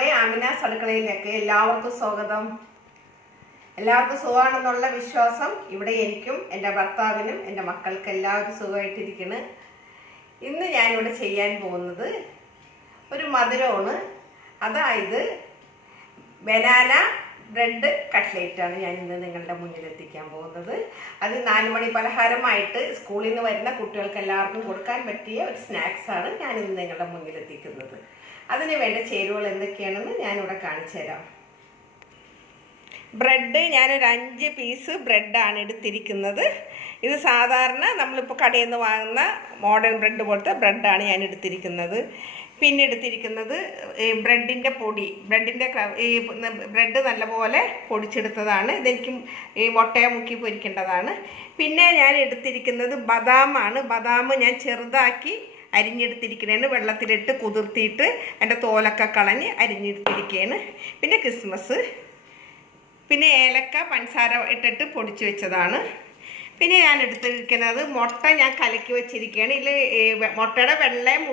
നമ്മുടെ ആമിനാസ് അടുക്കളയിലേക്ക് എല്ലാവർക്കും സ്വാഗതം. എല്ലാവർക്കും സുഖമാണെന്നുള്ള വിശ്വാസം ഇവിടെ എനിക്കും എൻ്റെ ഭർത്താവിനും എൻ്റെ മക്കൾക്ക് എല്ലാവരും സുഖമായിട്ടിരിക്കുന്നു. ഇന്ന് ഞാനിവിടെ ചെയ്യാൻ പോകുന്നത് ഒരു മധുരമാണ്. അതായത് ബനാന ബ്രെഡ് കട്ട്ലേറ്റാണ് ഞാൻ ഇന്ന് നിങ്ങളുടെ മുന്നിൽ എത്തിക്കാൻ പോകുന്നത്. അത് 4 മണി പലഹാരമായിട്ട് സ്കൂളിൽ നിന്ന് വരുന്ന കുട്ടികൾക്ക് എല്ലാവർക്കും കൊടുക്കാൻ പറ്റിയ ഒരു സ്നാക്സാണ് ഞാനിന്ന് നിങ്ങളുടെ മുന്നിൽ എത്തിക്കുന്നത്. അതിന് വേണ്ട ചേരുവകൾ എന്തൊക്കെയാണെന്ന് ഞാനിവിടെ കാണിച്ചു തരാം. ബ്രെഡ് ഞാനൊരു 5 പീസ് ബ്രെഡാണ് എടുത്തിരിക്കുന്നത്. ഇത് സാധാരണ നമ്മളിപ്പോൾ കടയിൽ നിന്ന് വാങ്ങുന്ന മോഡേൺ ബ്രെഡ് പോലത്തെ ബ്രെഡാണ് ഞാൻ എടുത്തിരിക്കുന്നത്. പിന്നെ എടുത്തിരിക്കുന്നത് ബ്രെഡിൻ്റെ പൊടി, ഈ ബ്രെഡ് നല്ലപോലെ പൊടിച്ചെടുത്തതാണ്. ഇതെനിക്ക് ഈ മുട്ടയെ മുക്കി പൊരിക്കേണ്ടതാണ്. പിന്നെ ഞാൻ എടുത്തിരിക്കുന്നത് ബദാമാണ്. ബദാം ഞാൻ ചെറുതാക്കി അരിഞ്ഞെടുത്തിരിക്കുകയാണ്. വെള്ളത്തിലിട്ട് കുതിർത്തിയിട്ട് അതിൻ്റെ തോലൊക്കെ കളഞ്ഞ് അരിഞ്ഞെടുത്തിരിക്കുകയാണ്. പിന്നെ കിസ്മസ്, പിന്നെ ഏലക്ക പഞ്ചസാര ഇട്ടിട്ട് പൊടിച്ച് വെച്ചതാണ്. പിന്നെ ഞാൻ എടുത്തിരിക്കുന്നത് മുട്ട ഞാൻ കലക്കി വെച്ചിരിക്കുകയാണ്. ഇതിൽ മുട്ടയുടെ വെള്ളയും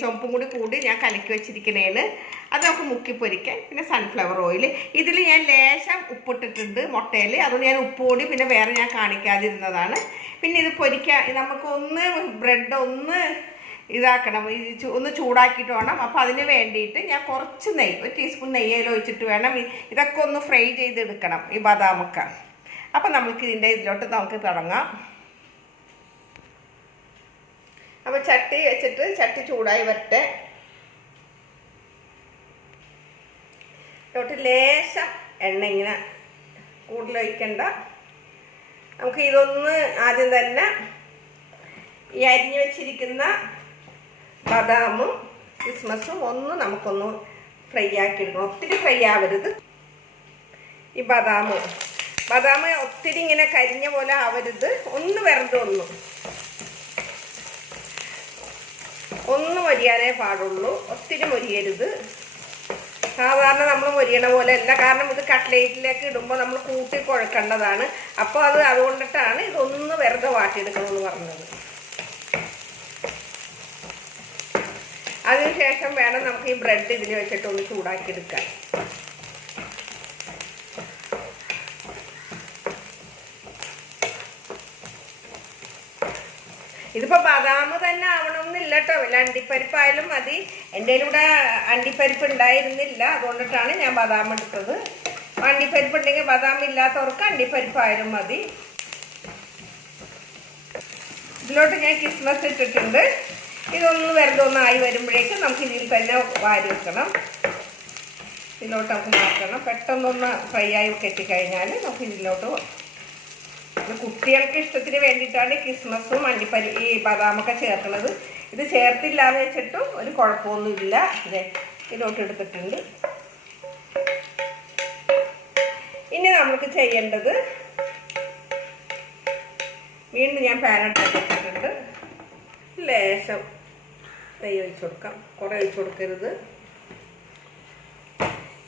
ചുവപ്പും കൂടി ഞാൻ കലക്കി വെച്ചിരിക്കുന്നതാണ്. അത് നമുക്ക് മുക്കി പൊരിക്കാൻ. പിന്നെ സൺഫ്ലവർ ഓയിൽ, ഇതിൽ ഞാൻ ലേശം ഉപ്പിട്ടിട്ടുണ്ട് മുട്ടയിൽ. അതുകൊണ്ട് ഞാൻ ഉപ്പ് കൂടി പിന്നെ വേറെ ഞാൻ കാണിക്കാതിരുന്നതാണ്. പിന്നെ ഇത് പൊരിക്കാൻ നമുക്കൊന്ന് ബ്രെഡ് ഒന്ന് ഇതാക്കണം, ഒന്ന് ചൂടാക്കിയിട്ട് വേണം. അപ്പോൾ അതിന് വേണ്ടിയിട്ട് ഞാൻ കുറച്ച് നെയ്യ്, 1 ടീസ്പൂൺ നെയ്യിൽ ഒഴിച്ചിട്ട് വേണം ഇതൊക്കെ ഒന്ന് ഫ്രൈ ചെയ്തെടുക്കണം, ഈ ബദാമൊക്കെ. അപ്പം നമുക്ക് ഇതിലോട്ട് നമുക്ക് തുടങ്ങാം. അപ്പോൾ ചട്ടി വെച്ചിട്ട് ചട്ടി ചൂടായി വരട്ടെ. ഇതിലോട്ട് ലേശം എണ്ണ, ഇങ്ങനെ കൂടുതൽ ഒഴിക്കണ്ട. നമുക്ക് ഇതൊന്ന് ആദ്യം തന്നെ ഈ അരിഞ്ഞു വെച്ചിരിക്കുന്ന ബദാമും കിസ്മസും നമുക്കൊന്ന് ഫ്രൈ ആക്കി എടുക്കണം. ഒത്തിരി ഫ്രൈ ആവരുത്. ഈ ബദാം ഒത്തിരി ഇങ്ങനെ കരിഞ്ഞ പോലെ ആവരുത്. ഒന്ന് വെറുതെ ഒന്ന് മൊരിയാനേ പാടുള്ളൂ, ഒത്തിരി മൊരിയരുത്. സാധാരണ നമ്മൾ മൊരിയണ പോലെ അല്ല, കാരണം ഇത് കട്ട്ലേറ്റിലേക്ക് ഇടുമ്പോൾ നമ്മൾ കൂട്ടി കുഴക്കേണ്ടതാണ്. അപ്പോൾ അതുകൊണ്ടിട്ടാണ് ഇതൊന്ന് വെറുതെ വാട്ടിയെടുക്കണമെന്ന് പറഞ്ഞത്. അതിനുശേഷം വേണം നമുക്ക് ഈ ബ്രെഡ് ഇതിൽ വെച്ചിട്ടൊന്ന് ചൂടാക്കിയെടുക്കാൻ. ഇതിപ്പോൾ ബദാം തന്നെ ആവണമെന്നില്ല കേട്ടോ, വല്ല അണ്ടിപ്പരിപ്പായാലും മതി. എൻ്റെ കൂടെ അണ്ടിപ്പരിപ്പ് ഉണ്ടായിരുന്നില്ല, അതുകൊണ്ടിട്ടാണ് ഞാൻ ബദാം എടുത്തത്. അണ്ടിപ്പരിപ്പ് ഉണ്ടെങ്കിൽ ബദാം ഇല്ലാത്തവർക്ക് അണ്ടിപ്പരിപ്പായാലും മതി. ഇതിലോട്ട് ഞാൻ കിസ്മസ് ഇട്ടിട്ടുണ്ട്. ഇതൊന്ന് വെറുതെ ഒന്നായി വരുമ്പോഴേക്കും നമുക്ക് ഇതിൽ തന്നെ വാരി വെക്കണം. ഇതിലോട്ട് നമുക്ക് മാറ്റണം. പെട്ടെന്നൊന്ന് ഫ്രൈ ആയി കെട്ടിക്കഴിഞ്ഞാൽ നമുക്ക് ഇതിലോട്ട്, കുട്ടികൾക്ക് ഇഷ്ടത്തിന് വേണ്ടിയിട്ടാണ് കിസ്മസും ഈ ബദാമൊക്കെ ചേർക്കുന്നത്. ഇത് ചേർത്തില്ലാന്ന് വെച്ചിട്ടും ഒരു കുഴപ്പമൊന്നുമില്ല. ഇതിലോട്ട് എടുത്തിട്ടുണ്ട്. ഇനി നമുക്ക് ചെയ്യേണ്ടത്, വീണ്ടും ഞാൻ പാനിട്ട് വെച്ചിട്ടുണ്ട്. ലേശം നെയ്യ് ഒഴിച്ചു കൊടുക്കാം, കുറേ ഒഴിച്ചു കൊടുക്കരുത്.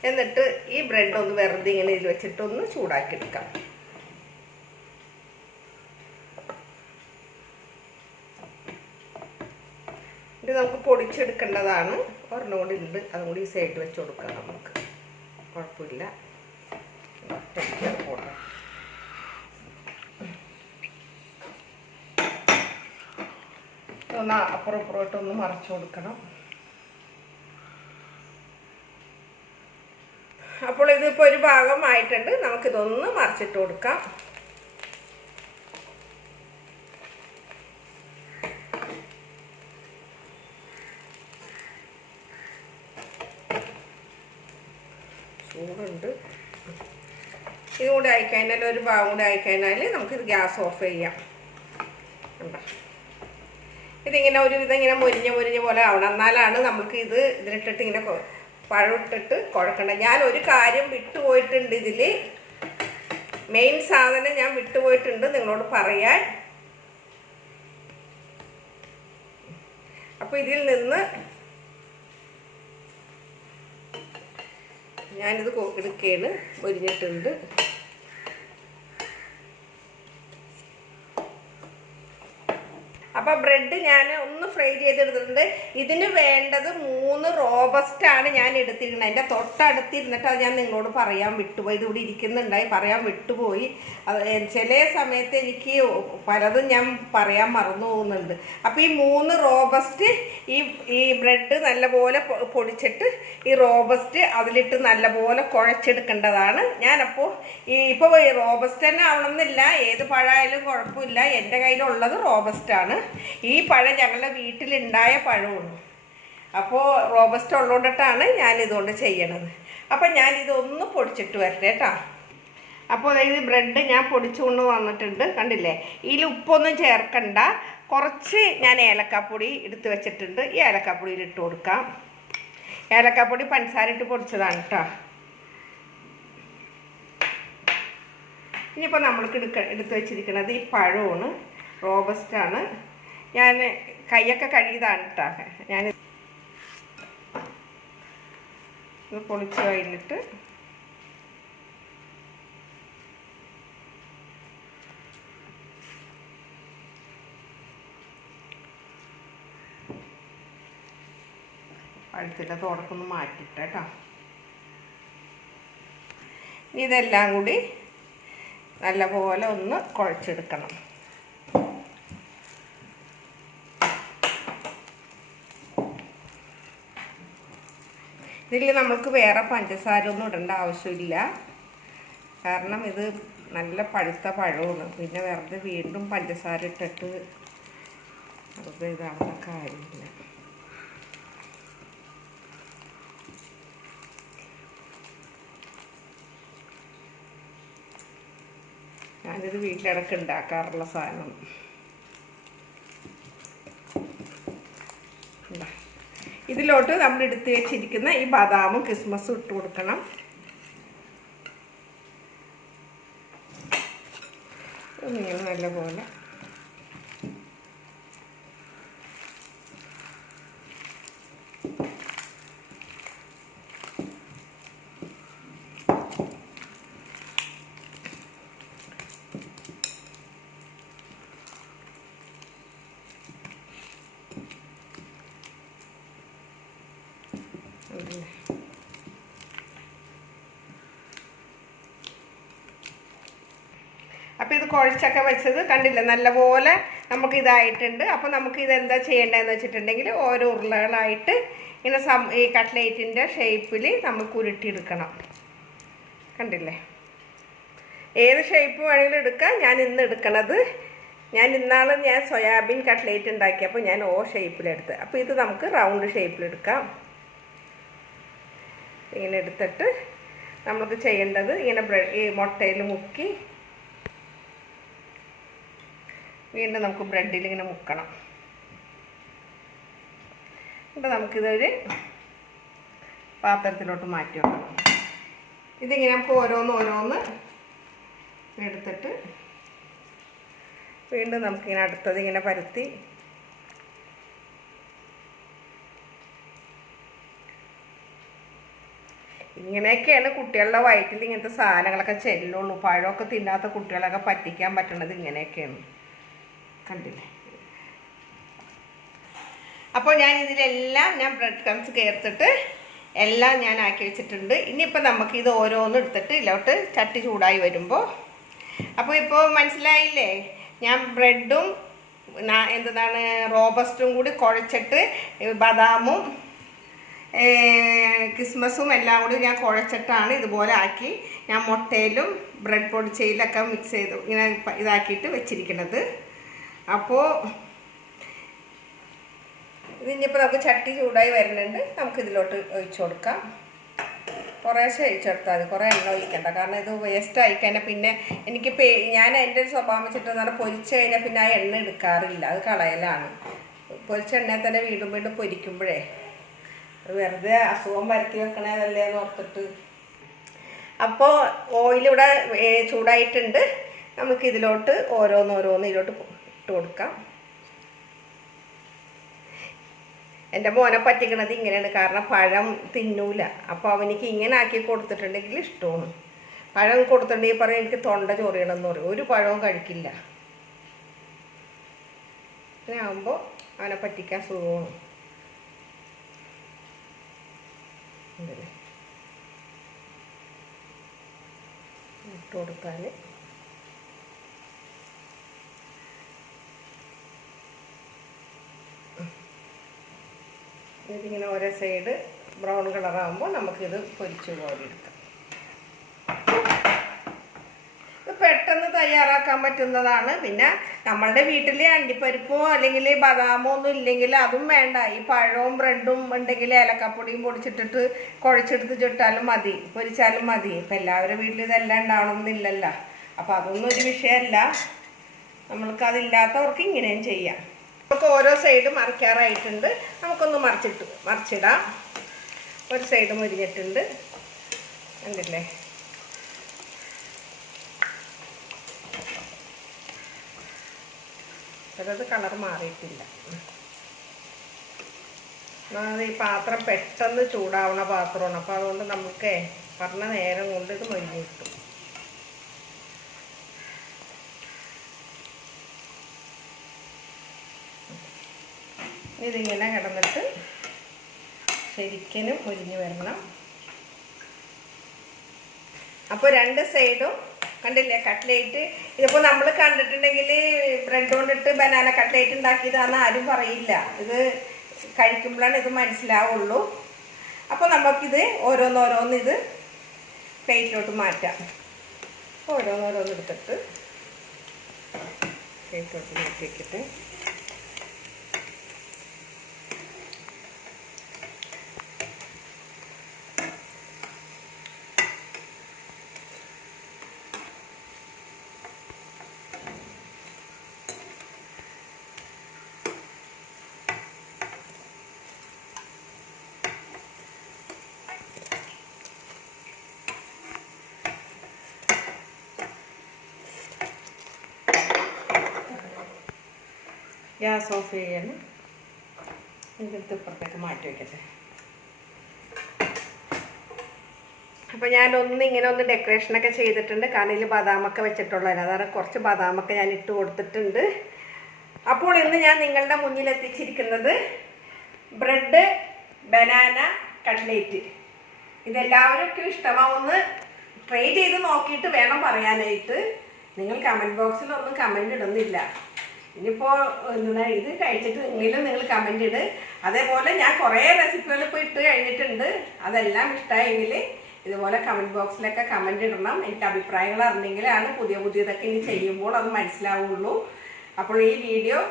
എന്നിട്ട് ഈ ബ്രെഡ് ഒന്ന് വെറുതെ ഇങ്ങനെ ഇതിൽ വെച്ചിട്ടൊന്ന് ചൂടാക്കിയെടുക്കാം. ഇത് നമുക്ക് പൊടിച്ചെടുക്കേണ്ടതാണ്. ഒരെണ്ണം കൂടി ഉണ്ട്, അതും കൂടി ഈ സൈഡിൽ വെച്ച് കൊടുക്കാം. നമുക്ക് കുഴപ്പമില്ല. ഒന്ന് അപ്പുറം മറിച്ച് കൊടുക്കണം. അപ്പോൾ ഇതിപ്പോൾ ഒരു ഭാഗമായിട്ടുണ്ട്. നമുക്കിതൊന്ന് മറിച്ചിട്ട് കൊടുക്കാം. ചൂടുണ്ട്. ഇതും കൂടി ആയിക്കഴിഞ്ഞാൽ, ഒരു ഭാഗം കൂടി ആയിക്കഴിഞ്ഞാൽ നമുക്കിത് ഗ്യാസ് ഓഫ് ചെയ്യാം. ഇതിങ്ങനെ ഒരുവിധം ഇങ്ങനെ മൊരിഞ്ഞ പോലെ ആവണം. എന്നാലാണ് നമുക്ക് ഇതിലിട്ടിട്ട് ഇങ്ങനെ പഴമിട്ടിട്ട് കുഴക്കണം. ഞാൻ ഒരു കാര്യം വിട്ടുപോയിട്ടുണ്ട്. ഇതിൽ മെയിൻ സാധനം ഞാൻ വിട്ടുപോയിട്ടുണ്ട് നിങ്ങളോട് പറയാൻ. അപ്പോൾ ഇതിൽ നിന്ന് ഞാനിത് എടുക്കുകയാണ്. മൊരിഞ്ഞിട്ടുണ്ട്. അപ്പോൾ ബ്രെഡ് ഞാൻ ഒന്ന് ഫ്രൈ ചെയ്തെടുത്തിട്ടുണ്ട്. ഇതിന് വേണ്ടത് 3 റോബസ്റ്റാണ് ഞാൻ എടുത്തിരുന്നത്. അതിൻ്റെ തൊട്ടടുത്തിരുന്നിട്ട് അത് ഞാൻ നിങ്ങളോട് പറയാൻ വിട്ടുപോയി. ഇതിവിടെ ഇരിക്കുന്നുണ്ടായി, പറയാൻ വിട്ടുപോയി. അത് ചില സമയത്ത് എനിക്ക് പലതും ഞാൻ പറയാൻ മറന്നു പോകുന്നുണ്ട്. അപ്പോൾ ഈ 3 റോബസ്റ്റ് ഈ ബ്രെഡ് നല്ലപോലെ പൊടിച്ചിട്ട് ഈ റോബസ്റ്റ് അതിലിട്ട് നല്ലപോലെ കുഴച്ചെടുക്കേണ്ടതാണ്. ഞാനപ്പോൾ ഇപ്പോൾ ഈ റോബസ്റ്റ് തന്നെ ആവണമെന്നില്ല, ഏത് പഴമായാലും കുഴപ്പമില്ല. എൻ്റെ കയ്യിലുള്ളത് റോബസ്റ്റാണ്. ഈ പഴം ഞങ്ങളുടെ വീട്ടിലുണ്ടായ പഴമാണ്. അപ്പോൾ റോബസ്റ്റ് ഉള്ളതുകൊണ്ടിട്ടാണ് ഞാനിതുകൊണ്ട് ചെയ്യണത്. അപ്പം ഞാനിതൊന്ന് പൊടിച്ചിട്ട് വരട്ടെ കേട്ടോ. അപ്പോൾ ഇത് ബ്രെഡ് ഞാൻ പൊടിച്ചുകൊണ്ട് വന്നിട്ടുണ്ട്, കണ്ടില്ലേ. ഇതിൽ ഉപ്പൊന്നും ചേർക്കണ്ട. കുറച്ച് ഞാൻ ഏലക്കാപ്പൊടി എടുത്ത് വെച്ചിട്ടുണ്ട്. ഈ ഏലക്കാപ്പൊടിയിൽ ഇട്ട് കൊടുക്കാം. ഏലക്കാപ്പൊടി പഞ്ചസാര ഇട്ട് പൊടിച്ചതാണ് കേട്ടോ. ഇനിയിപ്പോൾ നമ്മൾക്ക് എടുത്ത് വെച്ചിരിക്കുന്നത് ഈ പഴമാണ്, റോബസ്റ്റാണ്. ഞാൻ കൈയൊക്കെ കഴുകിയതാണ് കേട്ടോ. ഞാൻ ഇത് പൊളിച്ച് കഴിഞ്ഞിട്ട് പഴുത്തിൻ്റെ തോടൊക്കൊന്ന് മാറ്റിയിട്ട് കേട്ടോ. ഇതെല്ലാം കൂടി നല്ലപോലെ ഒന്ന് കുഴച്ചെടുക്കണം. ഇതിൽ നമുക്ക് വേറെ പഞ്ചസാര ഒന്നും ഇടേണ്ട ആവശ്യമില്ല, കാരണം ഇത് നല്ല പഴുത്ത പഴമാണ്. പിന്നെ വെറുതെ വീണ്ടും പഞ്ചസാര ഇട്ടിട്ട് അത് ഇതാവുന്ന കാര്യമില്ല. ഞാനിത് വീട്ടിലിടക്ക് ഉണ്ടാക്കാറുള്ള സാധനം. ഇതിലോട്ട് നമ്മൾ എടുത്ത് വെച്ചിരിക്കുന്ന ഈ ബദാമും കിസ്മസും ഇട്ട് കൊടുക്കണം. ഇങ്ങനെ നല്ലപോലെ അപ്പോൾ ഇത് കുഴച്ചൊക്കെ വെച്ചത് കണ്ടില്ല, നല്ലപോലെ നമുക്ക് ഇതായിട്ടുണ്ട്. അപ്പോൾ നമുക്ക് ഇതെന്താ ചെയ്യേണ്ടതെന്ന് വെച്ചിട്ടുണ്ടെങ്കിൽ ഓരോ ഉരുളകളായിട്ട് ഇങ്ങനെ ഈ കട്ട്ലേറ്റിൻ്റെ ഷേപ്പിൽ നമുക്ക് ഉരുട്ടിയെടുക്കണം. കണ്ടില്ലേ, ഏത് ഷേപ്പ് വേണമെങ്കിലും എടുക്കാം. ഞാൻ ഇന്ന് എടുക്കണത്, ഇന്നാൾ ഞാൻ സോയാബീൻ കട്ട്ലേറ്റ് ഉണ്ടാക്കിയപ്പോൾ ഞാൻ ഷേപ്പിലെടുത്ത്. അപ്പോൾ ഇത് നമുക്ക് റൗണ്ട് ഷേപ്പിലെടുക്കാം. ഇങ്ങനെ എടുത്തിട്ട് നമുക്ക് ചെയ്യേണ്ടത് ഇങ്ങനെ ഈ മുട്ടയിൽ മുക്കി വീണ്ടും നമുക്ക് ബ്രെഡിൽ ഇങ്ങനെ മുക്കണം. അപ്പോൾ നമുക്കിതൊരു പാത്രത്തിലോട്ട് മാറ്റി വെക്കണം. ഇതിങ്ങനെ നമുക്ക് ഓരോന്ന് എടുത്തിട്ട് വീണ്ടും നമുക്കിങ്ങനെ അടുത്തത് ഇങ്ങനെ പരത്തി ഇങ്ങനെയൊക്കെയാണ് കുട്ടികളുടെ വയറ്റിൽ ഇങ്ങനത്തെ സാധനങ്ങളൊക്കെ ചെല്ലുള്ളൂ. പഴമൊക്കെ തിന്നാത്ത കുട്ടികളൊക്കെ പറ്റിക്കാൻ പറ്റണത് ഇങ്ങനെയൊക്കെയാണ്. കണ്ടില്ലേ. അപ്പോൾ ഞാൻ ഇതിലെല്ലാം ബ്രെഡ് ക്രംസ് ചേർത്തിട്ട് എല്ലാം ഞാൻ ആക്കി വെച്ചിട്ടുണ്ട്. ഇനിയിപ്പോൾ നമുക്കിത് ഓരോന്നും എടുത്തിട്ട് ഇതിലോട്ട് ചട്ടി ചൂടായി വരുമ്പോൾ, അപ്പോൾ ഇപ്പോൾ മനസ്സിലായില്ലേ, ഞാൻ ബ്രെഡും എന്താണ് റോബസ്റ്റും കൂടി കുഴച്ചിട്ട് ബദാമും കിസ്മസും എല്ലാം കൂടി ഞാൻ കുഴച്ചിട്ടാണ് ഇതുപോലെ ആക്കി ഞാൻ മുട്ടയിലും ബ്രെഡ് പൊടിച്ചയിലൊക്കെ മിക്സ് ചെയ്ത് ഇങ്ങനെ ഇതാക്കിയിട്ട് വെച്ചിരിക്കുന്നത്. അപ്പോൾ ഇതിനിപ്പോൾ നമുക്ക് ചട്ടി ചൂടായി വരുന്നുണ്ട്. നമുക്കിതിലോട്ട് ഒഴിച്ചു കൊടുക്കാം. കുറേശ്ശെ ഒഴിച്ചെടുത്താൽ മതി, കുറേ എണ്ണ ഒഴിക്കണ്ട. കാരണം ഇത് വേസ്റ്റ് ആയിക്കഴിഞ്ഞാൽ പിന്നെ ഞാൻ എൻ്റെ ഒരു സ്വഭാവം വെച്ചിട്ട് പറഞ്ഞാൽ പൊരിച്ച് കഴിഞ്ഞാൽ പിന്നെ ആ എണ്ണ എടുക്കാറില്ല, അത് കളയലാണ്. പൊരിച്ച എണ്ണയിൽ തന്നെ വീണ്ടും വീണ്ടും പൊരിക്കുമ്പോഴേ വെറുതെ അസുഖം വരുത്തി വെക്കണതല്ലേ എന്ന് ഓർത്തിട്ട്. അപ്പോൾ ഓയിലിവിടെ ചൂടായിട്ടുണ്ട്. നമുക്കിതിലോട്ട് ഓരോന്ന് ഇതിലോട്ട് ഇട്ട് കൊടുക്കാം. എൻ്റെ മോനെ പറ്റിക്കണത് ഇങ്ങനെയാണ്, കാരണം പഴം തിന്നൂല. അപ്പോൾ അവനിക്ക് ഇങ്ങനെ ആക്കി കൊടുത്തിട്ടുണ്ടെങ്കിൽ ഇഷ്ടമാണ്. പഴം കൊടുത്തിട്ടുണ്ടെങ്കിൽ പറയും എനിക്ക് തൊണ്ട ചൊറിയണമെന്ന് പറയും, ഒരു പഴവും കഴിക്കില്ല. ഇങ്ങനെ ആകുമ്പോൾ അവനെ പറ്റിക്കാൻ സുഖമാണ്. ഉണ്ടല്ലേ ഇട്ട് കൊടുക്കാൻ. ഇതിങ്ങനെ ഓരോ സൈഡ് ബ്രൗൺ കളറാകുമ്പോൾ നമുക്കിത് പൊരിച്ച് കോരിയെടുക്കാം. ഇത് പെട്ടെന്ന് തയ്യാറാക്കാൻ പറ്റുന്നതാണ്. പിന്നെ നമ്മളുടെ വീട്ടിൽ അണ്ടിപ്പരിപ്പോ അല്ലെങ്കിൽ ബദാമോ ഒന്നും ഇല്ലെങ്കിൽ അതും വേണ്ട. ഈ പഴവും ബ്രെഡും ഉണ്ടെങ്കിൽ ഏലക്കപ്പൊടിയും പൊടിച്ചിട്ടിട്ട് കുഴച്ചെടുത്ത് ചുട്ടാലും മതി, പൊരിച്ചാലും മതി. ഇപ്പം എല്ലാവരുടെ വീട്ടിൽ ഇതെല്ലാം ഉണ്ടാവണമെന്നില്ലല്ലോ. അപ്പോൾ അതൊന്നും ഒരു വിഷയമല്ല. നമ്മൾക്ക് അതില്ലാത്തവർക്ക് ഇങ്ങനെയും ചെയ്യാം. നമുക്ക് ഓരോ സൈഡ് മറിക്കാറായിട്ടുണ്ട്. നമുക്കൊന്ന് മറിച്ചിടാം. ഒരു സൈഡ് മുരിഞ്ഞിട്ടുണ്ട്, കണ്ടില്ലേ? ചിലത് കളർ മാറിയിട്ടില്ല. ഈ പാത്രം പെട്ടെന്ന് ചൂടാവുന്ന പാത്രമാണ്. അപ്പോൾ അതുകൊണ്ട് നമുക്ക് പറഞ്ഞ നേരം കൊണ്ട് ഇത് മൊരിഞ്ഞ് കിട്ടും. ഇതിങ്ങനെ കിടന്നിട്ട് ശരിക്കും മുരിഞ്ഞ് വരണം. അപ്പോൾ രണ്ട് സൈഡും കണ്ടില്ലേ കട്ട്ലേറ്റ്. ഇതിപ്പോൾ നമ്മൾ കണ്ടിട്ടുണ്ടെങ്കിൽ ബ്രെഡ് കൊണ്ടിട്ട് ബനാന കട്ട്ലേറ്റ് ഉണ്ടാക്കിയതാണെന്ന് ആരും പറയില്ല. ഇത് കഴിക്കുമ്പോഴാണ് ഇത് മനസ്സിലാവുള്ളൂ. അപ്പോൾ നമുക്കിത് ഓരോന്നോരോന്ന് ഇത് പ്ലേറ്റിലോട്ട് മാറ്റാം. ഓരോന്നോരോന്ന് എടുത്തിട്ട് പ്ലേറ്റിലോട്ട് മാറ്റി വയ്ക്കട്ടെ. ഗ്യാസ് ഓഫ് ചെയ്യണം. ഇതെടുത്ത് ഇപ്പുറത്തേക്ക് മാറ്റി വയ്ക്കട്ടെ. അപ്പോൾ ഇങ്ങനെ ഒന്ന് ഡെക്കറേഷനൊക്കെ ചെയ്തിട്ടുണ്ട്. കാരണം ഇതിൽ ബദാമൊക്കെ വെച്ചിട്ടുള്ളത്, അതാണ് കുറച്ച് ബദാമൊക്കെ ഞാൻ ഇട്ട് കൊടുത്തിട്ടുണ്ട്. അപ്പോൾ ഇന്ന് ഞാൻ നിങ്ങളുടെ മുന്നിൽ എത്തിച്ചിരിക്കുന്നത് ബ്രെഡ് ബനാന കട്ട്ലേറ്റ്. ഇതെല്ലാവർക്കും ഇഷ്ടമാവുമെന്ന് ട്രൈ ചെയ്ത് നോക്കിയിട്ട് വേണം പറയാനായിട്ട്. നിങ്ങൾ കമൻറ്റ് ബോക്സിലൊന്നും കമൻറ്റ് ഇടുന്നില്ല. ഇനിയിപ്പോൾ ഇത് കഴിച്ചിട്ട് നിങ്ങൾ കമൻറ്റ് ഇട്. അതേപോലെ ഞാൻ കുറേ റെസിപ്പികൾ ഇപ്പോൾ ഇട്ട് കഴിഞ്ഞിട്ടുണ്ട്. അതെല്ലാം ഇഷ്ടമായെങ്കിൽ ഇതുപോലെ കമൻറ്റ് ബോക്സിലൊക്കെ കമൻറ്റ് ഇടണം. എനിക്ക് അഭിപ്രായങ്ങൾ അറിഞ്ഞെങ്കിലാണ് പുതിയതൊക്കെ ഇനി ചെയ്യുമ്പോൾ അത് മനസ്സിലാവുള്ളൂ. അപ്പോൾ ഈ വീഡിയോ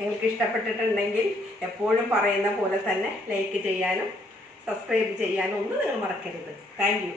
നിങ്ങൾക്ക് ഇഷ്ടപ്പെട്ടിട്ടുണ്ടെങ്കിൽ എപ്പോഴും പറയുന്ന പോലെ തന്നെ ലൈക്ക് ചെയ്യാനും സബ്സ്ക്രൈബ് ചെയ്യാനും ഒന്നും നിങ്ങൾ മറക്കരുത്. Thank you.